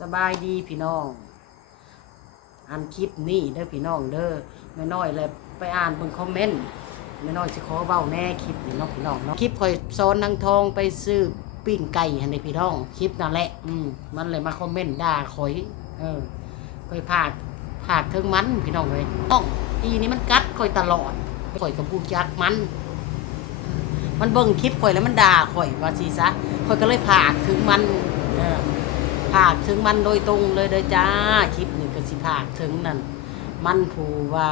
สบายดีพี่น้องอ่านคลิปนี่เด้อพี่น้องเด้อไม่น้อยเลยไปอ่านบนคอมเมนต์ไม่น้อยสิขอเบ้าแน่คลิปนี่เนาะพี่น้องเนาะคลิปคอยสอนนางทองไปซื้อปิ้งไก่ให้ในพี่น้องคลิปนั่นแหละมันเลยมาคอมเมนต์ด่าข่อยคอยผากถึงมันพี่น้องเลยน้องอีนี่มันกัดข่อยตลอดข่อยกับผู้จักมันเบิ่งคลิปข่อยแล้วมันด่าข่อยว่าสิซะข่อยก็เลยผากถึงมันผากถึงมันโดยตรงเลยเด้อจ้าคลิปนี้ก็สิผากถึงนั่นมันผู้ว่า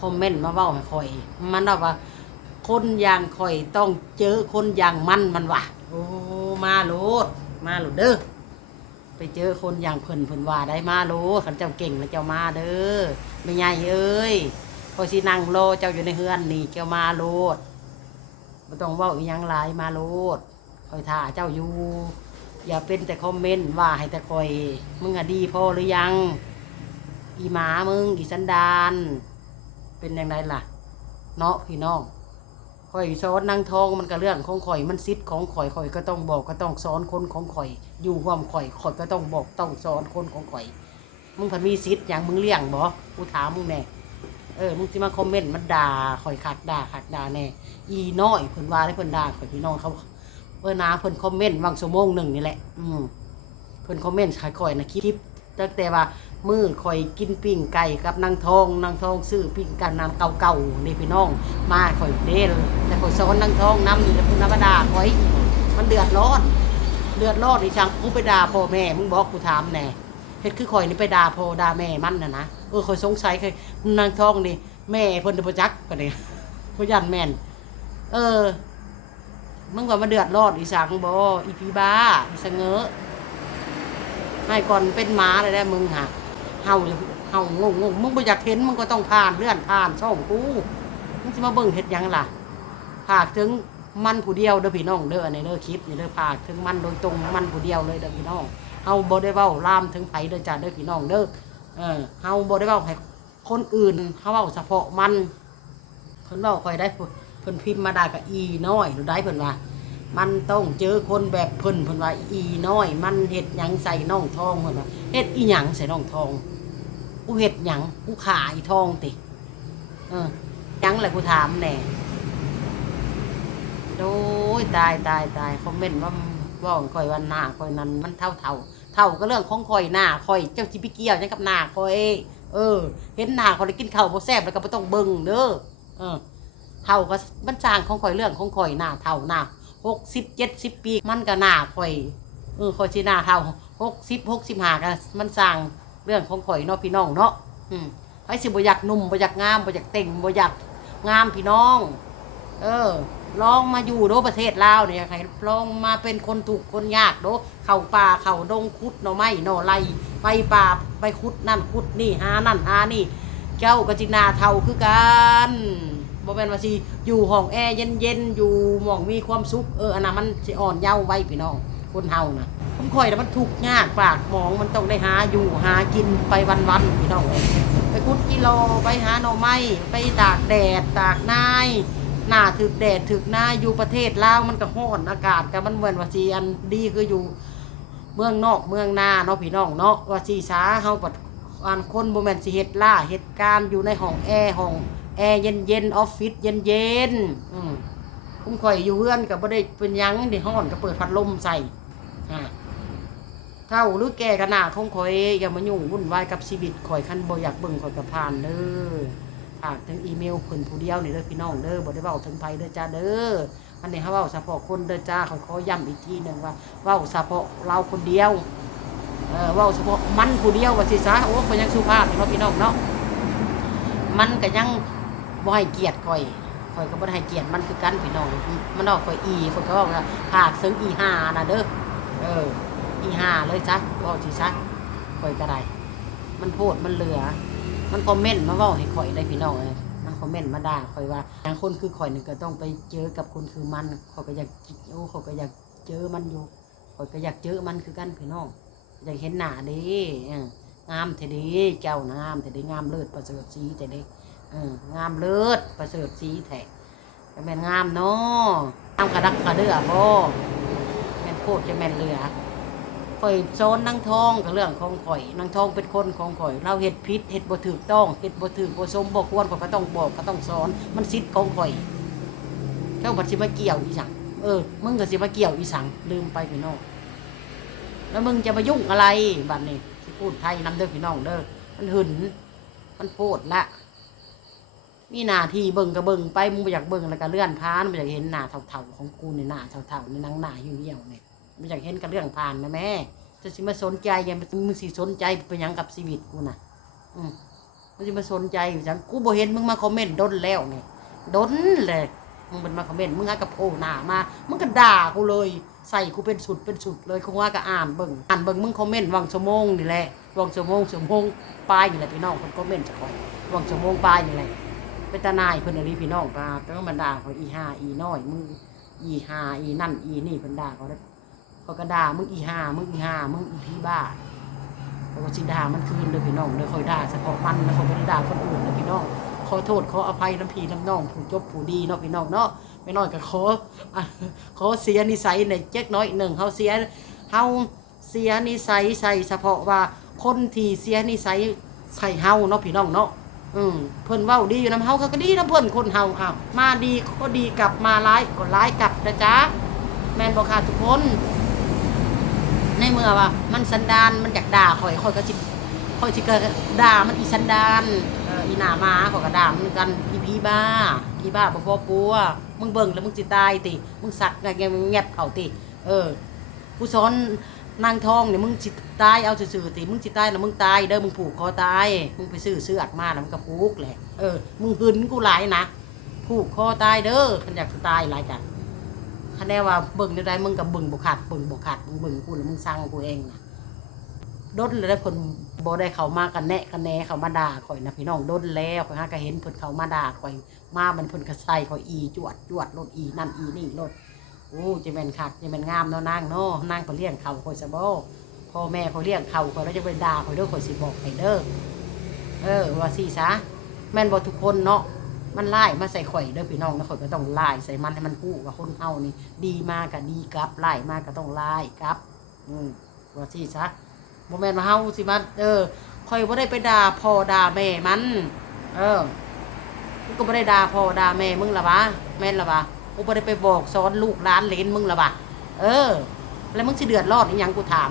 คอมเมนต์มาเว้าให้ข่อยมันว่าคนอย่างข่อยต้องเจอคนอย่างมันว่ะโอ้มาโลดเด้อไปเจอคนอย่างเพิ่นว่าได้มาโลดคันเจ้าเก่งแล้วเจ้ามาเด้อไม่ใหญ่เอ้ยพอสินั่งรอเจ้าอยู่ในเฮือนนี่เจ้ามาโลดบ่ต้องเว้าอีหยังหลายมาโลดคอยท่าเจ้าอยู่อย่าเป็นแต่คอมเมนต์ว่าให้แต่คอยมึงอะดีพอหรือยังอีหมามึงอีสันดานเป็นยังไงล่ะเนาะพี่น้องข่อยสอนนางทองมันก็เรื่องของข่อยมันซิดของข่อยก็ต้องบอกก็ต้องสอนคนของข่อยอยู่ร่วมข่อยก็ต้องบอกต้องสอนคนของข่อยมึงพันมีซิดอย่างมึงเลี้ยงบ่กูถามมึงแน่มึงสิมาคอมเมนต์มันด่าข่อยขัดด่าแน่อีน้อยเพิ่นว่าได้เพิ่นด่าข่อยพี่น้องเขานาเพิ่นคอมเมนต์วางชั่วโมงหนึ่งนี่แหละเพิ่นคอมเมนต์ข่อยนะคลิปตั้งแต่ว่ามื้อข่อยกินปิ้งไก่กับนางทองซื้อปิ้งกันนางเก่าๆนี่พี่น้องมาข่อยเด้แต่ข่อยสอนนางทองนำนี่แล้วเพิ่นมาด่าข่อยมันเดือดร้อนอีช่างกูไปด่าพ่อแม่มึงบอกกูถามแน่เฮ็ดคือข่อยนี่ไปด่าพ่อด่าแม่มันน่ะนะข่อยสงสัยเคยนางทองนี่แม่เพิ่นบ่จักก็นี่บ่ยันแม่นมึงว่ามาเดือดร้อนอีสังบ่อีพีบ้าอีสะเงอให้ก่อนเป็นหมาเลยได้มึงหะเห่างงมึงบ่อยากเห็นมึงก็ต้องผ่านเลื่อนผ่านช่องกูมึงสิมาเบิ่งเฮ็ดหยังล่ะผากถึงมันผู้เดียวเด้อพี่น้องเด้อในเด้อคลิปนี่เด้อผากถึงมันโดยตรงมันผู้เดียวเลยเด้อพี่น้องเฮาบ่ได้เว้าลามถึงไผเด้อจ้าเด้อพี่น้องเด้อเฮาบ่ได้เว้าให้คนอื่นเฮาเว้าเฉพาะมันเพิ่นเว้าค่อยได้เพิ่นพิมพ์มาด่ากับอีน้อยหรือได้เพิ่นว่ามันต้องเจอคนแบบเพิ่นว่าอีน้อยมันเฮ็ดหยังใส่น้องทองเพิ่นว่าเฮ็ดอีหยังใส่น้องทองกูเฮ็ดหยังกูขายทองติหยังแหละกูถามแน่โดยตายคอมเมนต์ว่าข่อยวันหน้าข่อยนั้นมันเท่าก็เรื่องของข่อยหน้าข่อยเจ้าสิไปเกี่ยวจังกับหน้าข่อยเห็นหน้าข่อยได้กินข้าวบ่แซ่บแล้วก็บ่ต้องเบิ่งเด้อเท่าก็มันสร้างของข่อยเรื่องของข่อยหน้าเท่าหน้า60-70 ปีมันก็หน้าข่อยข่อยสิหน้าเท่า60-65ก็มันสร้างเรื่องของข่อยเนาะพี่น้องเนาะไผสิบ่อยากหนุ่มบ่อยากงามบ่อยากเต่งบ่อยากงามพี่น้องลองมาอยู่โดประเทศลาวเนี่ยใครลองมาเป็นคนถูกคนยากโดเข้าป่าเข้าดงคุดหน่อไม้หน่อไรไปป่าไปคุดนั่นคุดนี่หานั่นหานี่เจ้าก็จินาเท่าคือกันบ่แม่นว่าสิอยู่ห้องแอร์เย็นอยู่หม่องมีความสุขอันนั้นมันสิอ่อนเยาว์ไว้พี่น้องคนเฮานะผมค่อยแต่มันทุกข์ยากปากหมองมันต้องได้หาอยู่หากินไปวันๆพี่น้องไปคุดกิโลไปหาหน่อไม้ไปตากแดดตากนายหน้าถึกแดดถึกหน้าอยู่ประเทศลาวมันก็ร้อนอากาศก็มันเหมือนว่าสิอันดีคืออยู่เมืองนอกเมืองนาเนาะพี่น้องเนาะว่าสิช้าเฮาปัดอันคนบ่แม่นสิเฮ็ดล่าเหตุการณ์อยู่ในห้องแอร์เย็นออฟฟิศเย็นผมข่อยอยู่เฮือนก็บ่ได้เป็นหยังได้ร้อนก็เปิดพัดลมใส่เท่าหรือแก่ขนาดของข่อยอย่ามายุ่งวุ่นวายกับชีวิตข่อยคันบ่อยากเบิ่งข่อยก็ผ่านเด้อฝากถึงอีเมลเพิ่นผู้เดียวนี่เด้อพี่น้องเด้อบ่ได้เว้าถึงไผเด้อจ้าเด้ออันนี้เฮาเว้าเฉพาะคนเด้อจ้าขอย้ำอีกทีนึงว่าเว้าเฉพาะเราคนเดียวเว้าเฉพาะมันผู้เดียวว่าสิซะโอ้ก็ยังสุภาพเนาะพี่น้องเนาะมันก็ยังบ่ให้เกียรติข่อยก็บ่ได้ให้เกียรติมันคือกันพี่น้องมันออกข่อยข่อยก็บอกว่าภาคถึงอีห่าน่ะเด้ออีห่าเลยจ้ะเว้าสิซะข่อยก็ได้มันโพดมันเหลือมันคอมเมนต์มาเว้าให้ข่อยได้พี่น้องมันคอมเมนต์มาด่าข่อยว่าอย่างคนคือข่อยนึงก็ต้องไปเจอกับคนคือมันข่อยก็อยากข่อยก็อยากเจอมันอยู่ข่อยก็อยากเจอมันคือกันพี่น้องอยากเห็นหน้าเด้งามแท้เด้เจ้างามแท้เด้งามเลิศประเสริฐศรีแท้เด้งามเลิศประเสริฐศรีแท้ก็แม่นงามเนาะงามกระดักกระเดือบ่แม่นโพดจะแม่นเหลือค ข่อยสอนนางทองกับเรื่องของข่อยนางทองเป็นคนของข่อยเราเฮ็ดผิดเฮ็ดบ่ถูกต้องเฮ็ดบ่ถูกบ่สมบ่ควรข่อยก็ต้องบอกก็ต้องสอนมันสิทธิ์ของข่อยเจ้าบัดสิมาเกี่ยวอีสังมึงก็สิมาเกี่ยวอีสังลืมไปพี่น้องแล้วมึงจะมายุ่งอะไรบัดนี้สิพูดไทยนำเด้อพี่น้องเด้อมันหึนมันโพดละมีหน้าที่เบิ่งก็เบิ่งไปมึงบ่อยากเบิ่งแล้วก็เลื่อนผ่านบ่อยากเห็นหน้าเฒ่าๆของกูในหน้าเฒ่าๆในหนังหน้าเหี่ยวๆนี่บ่อยากเห็นก็เรื่องผ่านนะแม่จะสิมาสนใจยังมึงสิสนใจเป็นหยังกับชีวิตกูน่ะมันสิมาสนใจจังกูบ่เห็นมึงมาคอมเมนต์ดนแล้วนี่ดนเลยมึงเป็นมาคอมเมนต์มึงหากระโผล่หน้ามามึงก็ด่ากูเลยใส่กูเป็นสุดเลยคงว่าก็อ่านเบิ่งมึงคอมเมนต์วังชั่วโมงนี่แหละวังชั่วโมงปลายนี่แหละพี่น้องเพิ่นคอมเมนต์จักของวังชั่วโมงปลายนี่แหละเป็นตาหน่ายเพิ่นอลีพี่น้องก็ต้องมาด่าเขาอีห่าอีน้อยมึงอีห่าอีนั่นอีนี่เพิ่นด่าเขาเขาก็ด่ามึงอีห่ามึงอีผีบ้าเขาก็สิด่ามันคืนเลยพี่น้องเลยคอยด่าเฉพาะมันแล้วเขาไม่ได้ด่าคนอื่นเลยพี่น้องขอโทษขออภัยน้ำพี่น้ำน้องผู้จบผู้ดีเนาะพี่น้องเนาะไม่น้อยก็ขอเสียนิสัยในเจ๊กน้อยหนึ่งเขาเสียนิสัยใส่เฉพาะว่าคนที่เสียนิสัยใส่เฮาเนาะพี่น้องเนาะเพิ่นเว้าดีอยู่น้ำเฮาก็ดีน้ำเพิ่นคนเฮามาดีก็ดีกลับมาร้ายก็ร้ายกลับนะจ๊ะแม่นบอกค่ะทุกคนในเมื่อว่ามันสันดานมันอยากด่าข่อยก็จิก็ด่ามันอีสันดานอีหน้ามาข่อยก็ด่ามันกันอีผีบ้าบ่พอปัวมึงเบิ่งแล้วมึงสิตายติมึงสักไงมึงแงบเขาติกูสอนนางทองเนี่ยมึงสิตายเอาซื่อๆติมึงสิตายแล้วมึงตายเด้อมึงผูกคอตายมึงไปซื้อเสื้อมาแล้วมึงก็ผูกแหละมึงหึนกูหลายนะผูกคอตายเด้อคันอยากตายหลายจังคะแนนว่าเบิ่งได้มึงกับเบิ่งบ่ขาดมึงเบิ่งกูแล้วมึงสั่งกูเองนะดนเลยได้เพิ่นบ่ได้เข้ามากันแนะเข้ามาด่าข่อยนะพี่น้องดนแล้วข่อยหาก็เห็นเพิ่นเข้ามาด่าข่อยมามันเพิ่นก็ใส่ข่อยอีจวดรถอีนั่นอีนี่รถโอ้จะแม่นคักจะแม่นงามเนาะนางเนาะนางก็เลี้ยงเขาข่อยซะบ่พ่อแม่เขาเลี้ยงเขาข่อยแล้วจะไปด่าข่อยเด้อข่อยสิบอกให้เด้อว่าสิซะแม่นบ่ทุกคนเนาะมันไล่มาใส่ข่อยเด้อพี่น้องแล้วข่อยก็ต้องไล่ใส่มันให้มันฮู้ว่าคนเฮานี่ดีมากก็ดีกลับไล่มากก็ต้องไล่กลับว่าสิซะบ่แม่นว่าเฮาสิมาข่อยบ่ได้ไปด่าพ่อด่าแม่มันกูก็บ่ได้ด่าพ่อด่าแม่มึงล่ะวะแม่นล่ะวะกูบ่ได้ไปบอกสอนลูกหลานเหลนมึงล่ะวะแล้วมึงสิเดือดร้อนอีหยังกูถาม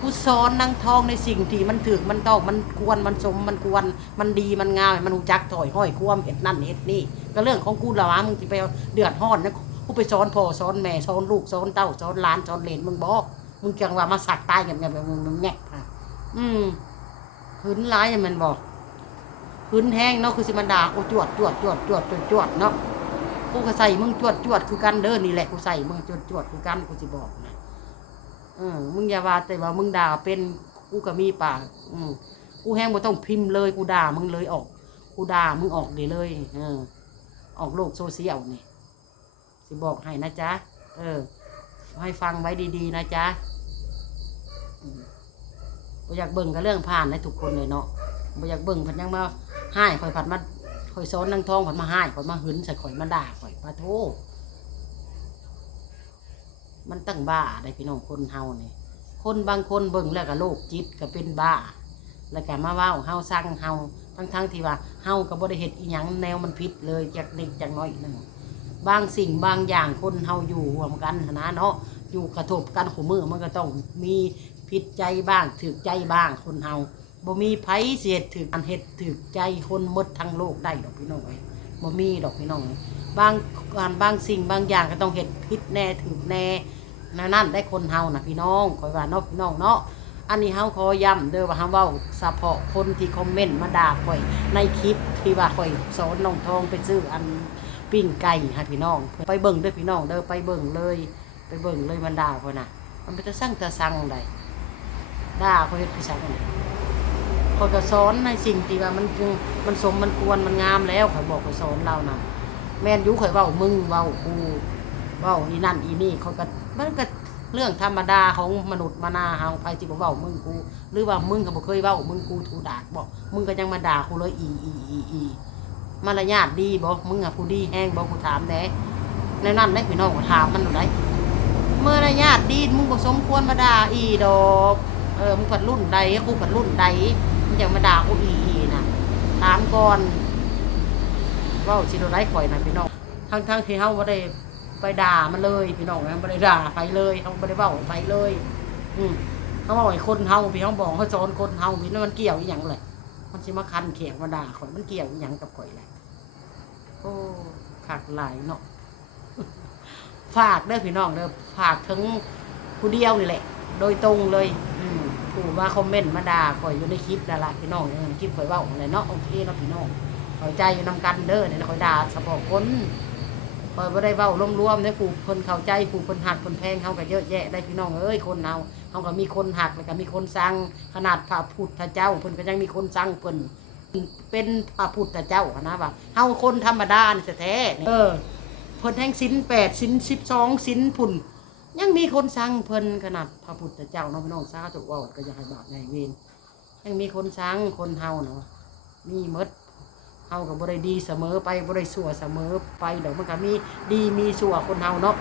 กูสอนนางทองในสิ่งที่มันถูกมันต้องมันควรมันสมมันควรมันดีมันงามมันรู้จักถอยห้อยความเฮ็ดนั่นเฮ็ดนี่ก็เรื่องของกูล่ะวะมึงสิไปเดือดร้อนนะกูไปสอนพ่อสอนแม่สอนลูกสอนเต้าสอนหลานสอนเหลนมึงบ่มึงจังว่ามาสักตายกันมึงแงะหืนร้ายอย่างมันบอกหืนแห้งเนาะคือสิมันด่าโอ้จวดเนาะกูก็ใส่มึงจวดคือกันเด้อนี่แหละกูใส่มึงจวดคือกันกูสิบอกนะมึงอย่าว่าแต่ว่ามึงด่าเป็นกูก็มีปากกูแห้งบ่ต้องพิมพ์เลยกูด่ามึงเลยออกกูด่ามึงออกเลยออกโลกโซเชียลนี่สิบอกให้นะจ๊ะให้ฟังไว้ดีๆนะจ๊ะบ่อยากเบิ่งก็เรื่องผ่านให้ทุกคนเลยเนาะบ่อยากเบิ่งเพิ่นยังมาให้ข่อยผัดมาข่อยซ้อนนางทองผัดมาให้ข่อยมาหึนใส่ข่อยมาด่าข่อยปะโธมันตั้งบ้าได้พี่น้องคนเฮานี่คนบางคนเบิ่งแล้วก็โรคจิตก็เป็นบ้าแล้วก็มาเว้าเฮาสั่งเฮาทั้งที่ว่าเฮาก็บ่ได้เฮ็ดอีหยังแนวมันผิดเลยจากเล็กจากน้อยนึงบางสิ่งบางอย่างคนเฮาอยู่ร่วมกันนะเนาะอยู่กระทบกันคู่มือมันก็ต้องมีผิดใจบ้างถูกใจบ้างคนเฮาบ่มีไผเสียถูกอันเฮ็ดถูกใจคนหมดทั้งโลกได้ดอกพี่น้องเอ้ยบ่มีดอกพี่น้องบางสิ่งบางอย่างก็ต้องเฮ็ดผิดแน่ถูกแน่นั่นได้คนเฮานะพี่น้องคอยว่าเนาะพี่น้องเนาะอันนี้เฮาขอย้ำเด้อว่าเฮาเว้าเฉพาะคนที่คอมเมนต์มาด่าข่อยในคลิปที่ว่าข่อยสอนน้องทองไปซื้ออันปิ้งไก่ให้พี่น้องไปเบิ่งเด้อพี่น้องเด้อไปเบิ่งเลยมันด่าข่อยน่ะมันเป็นตะสั่งได้ด่าข่อยเฮ็ดพี่สั่งข่อยก็สอนในสิ่งที่ว่ามันสมมันควรมันงามแล้วข่อยบอกข่อยสอนเรานะแม่นอยู่ข่อยเว้ามึงเว้ากูเว้าอีนั่นอีนี่ข่อยก็มันก็เรื่องธรรมดาของมนุษย์มนาเฮาใครสิบ่เว้ามึงกูหรือว่ามึงก็บ่เคยเว้ามึงกูถูดากบ่มึงก็ยังมาด่ากูเลยอีมารยาทดีบ่มึงอ่ะผู้ดีแฮงบ่กูถามแหน่ในนั้นได้พี่น้องก็ถามมันได้ เมื่อระยะดีมึงบ่สมควรมาด่าอีดอกมึงผัดรุ่นใดกูผัดรุ่นใดมึงจะมาด่ากูอีน่ะถามก่อนเว้าสิโดนไล่ข่อยน่ะพี่น้องทั้งที่เฮาบ่ได้ไปด่ามันเลยพี่น้องบ่ได้ด่าไปเลยเฮาบ่ได้เว้าไปเลยเขาบอกไอ้คนเฮาพี่เขาบอกเขาสอนคนเฮาพี่แล้วมันเกี่ยวอีหยังเลยมันสิมาคันแขกมาด่าข่อยมันเกี่ยวอีหยังกับข่อยแหละโอ้ขาดหลายเนาะฝากเด้อพี่น้องเด้อฝากถึงผู้เดียวนี่แหละโดยตรงเลยผู้มาคอมเมนต์มาด่าข่อยอยู่ในคลิปนั่นแหละพี่น้องคลิปข่อยเว้าอะไรเนาะโอเคเนาะพี่น้องเข้าใจอยู่นำกันเด้อเนี่ยข่อยด่าเฉพาะคนข่อยบ่ได้เว้ารวมๆเนี่ยผู้คนเข้าใจผู้คนหักคนแพงเขาก็เยอะแยะได้พี่น้องเอ้ยคนเขาก็มีคนหักแล้วก็มีคนสั่งขนาดพระพุทธเจ้าเพิ่นก็ยังมีคนสั่งเพิ่นเป็นพระพุทธเจ้านะว่าเฮาคนธรรมดานี่แท้ๆเพิ่นแห่งศีล8ศีล12ศีลพุ่นยังมีคนสั่งเพิ่นขนาดพระพุทธเจ้าเนาะพี่น้องสาธุว่าก็อย่าให้บาปให้เวรยังมีคนสั่งคนเฮาเนาะมีหมดเฮาก็บ่ได้ดีเสมอไปบ่ได้ชั่วเสมอไปดอกมันก็มีดีมีชั่วคนเฮาเนาะ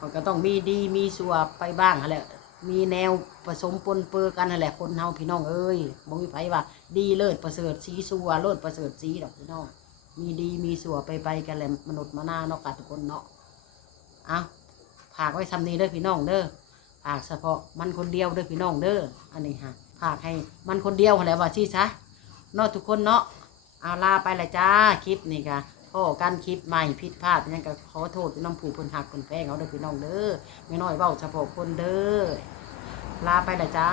มันก็ต้องมีดีมีชั่วไปบ้างนั่นแหละมีแนวผสมปนเปื้อกันนั่นแหละคนเฮาพี่น้องเอ้ยบ่มีไผว่าดีเลิศประเสริฐสีชั่วเลิศประเสริฐสีดอกพี่น้องมีดีมีชั่วไปกันแหละมนุษย์มนาเนาะกันทุกคนเนาะฝากไว้ซ้ำนี้เด้อพี่น้องเด้อฝากเฉพาะมันคนเดียวเด้อพี่น้องเด้ออันนี้ฮะฝากให้มันคนเดียวแหละว่าซี่ซะเนาะทุกคนเนาะเอาลาไปละจ้าคลิปนี่ค่ะพ่อกันคลิปใหม่ผิดพลาดยังก็ขอโทษน้ำผูเพิ่นหักคนแพงเอาเด้อพี่น้องเด้อไม่น้อยเว้าเฉพาะคนเด้อลาไปละจ้า